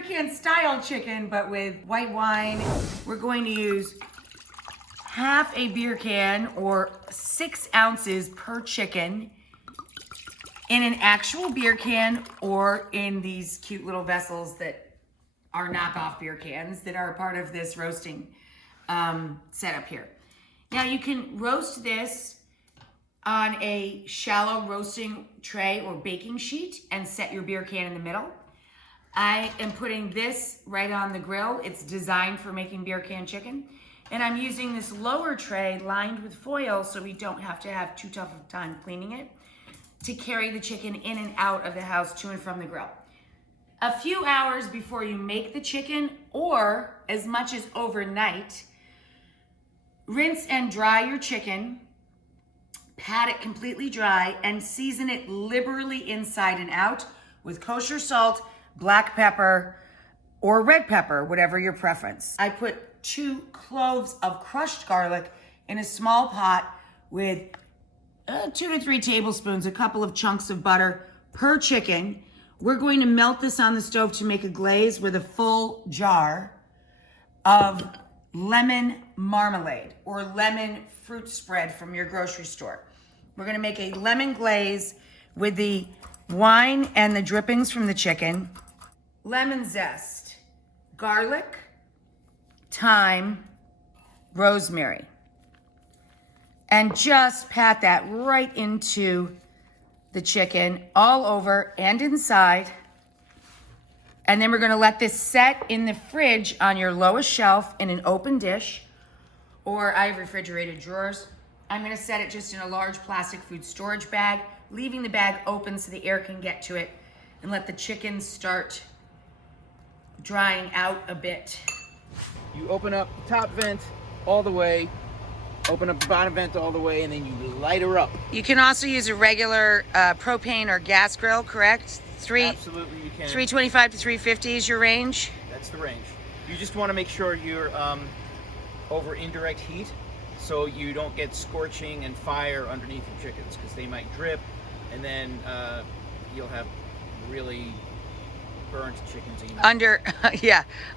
beer can style chicken, but with white wine. We're going to use half a beer can or 6 ounces per chicken in an actual beer can or in these cute little vessels that are knockoff beer cans that are part of this roasting setup here. Now you can roast this on a shallow roasting tray or baking sheet and set your beer can in the middle. I am putting this right on the grill. It's designed for making beer can chicken. And I'm using this lower tray lined with foil so we don't have to have too tough of a time cleaning it to carry the chicken in and out of the house to and from the grill. A few hours before you make the chicken, or as much as overnight, rinse and dry your chicken, pat it completely dry, and season it liberally inside and out with kosher salt, black pepper, or red pepper, whatever your preference. I put 2 cloves of crushed garlic in a small pot with 2 to 3 tablespoons, a couple of chunks of butter per chicken. We're going to melt this on the stove to make a glaze with a full jar of lemon marmalade or lemon fruit spread from your grocery store. We're gonna make a lemon glaze with the wine and the drippings from the chicken, lemon zest, garlic, thyme, rosemary, and just pat that right into the chicken all over and inside. And then we're gonna let this set in the fridge on your lowest shelf in an open dish, or I have refrigerated drawers. I'm gonna set it just in a large plastic food storage bag, leaving the bag open so the air can get to it, and let the chicken start drying out a bit. You open up the top vent all the way, open up the bottom vent all the way, and then you light her up. You can also use a regular propane or gas grill, correct? Absolutely, you can. 325 to 350 is your range? That's the range. You just want to make sure you're over indirect heat so you don't get scorching and fire underneath your chickens, because they might drip, and then you'll have really burnt chickens.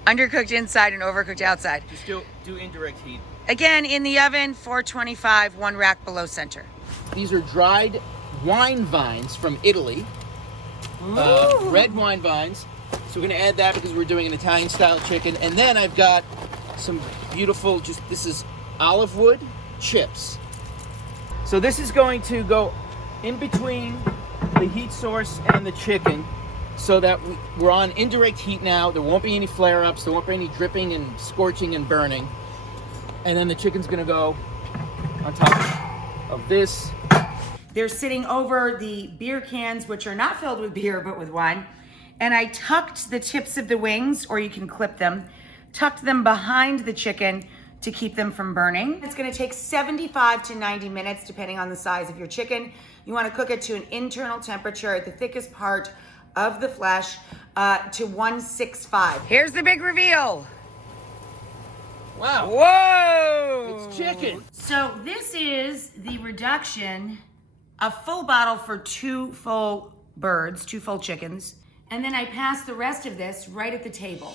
Undercooked inside and overcooked outside. Just do indirect heat. Again, in the oven, 425, 1 rack below center. These are dried wine vines from Italy. Red wine vines. So we're gonna add that because we're doing an Italian style chicken. And then I've got some beautiful, this is olive wood chips. So this is going to go in between the heat source and the chicken so that we're on indirect heat now. There won't be any flare-ups, there won't be any dripping and scorching and burning. And then the chicken's gonna go on top of this. They're sitting over the beer cans, which are not filled with beer, but with wine. And I tucked the tips of the wings, or you can clip them, tucked them behind the chicken to keep them from burning. It's gonna take 75 to 90 minutes, depending on the size of your chicken. You wanna cook it to an internal temperature at the thickest part of the flesh to 165. Here's the big reveal. Wow. Whoa! It's chicken. So this is the reduction, a full bottle for 2 full birds, 2 full chickens. And then I pass the rest of this right at the table.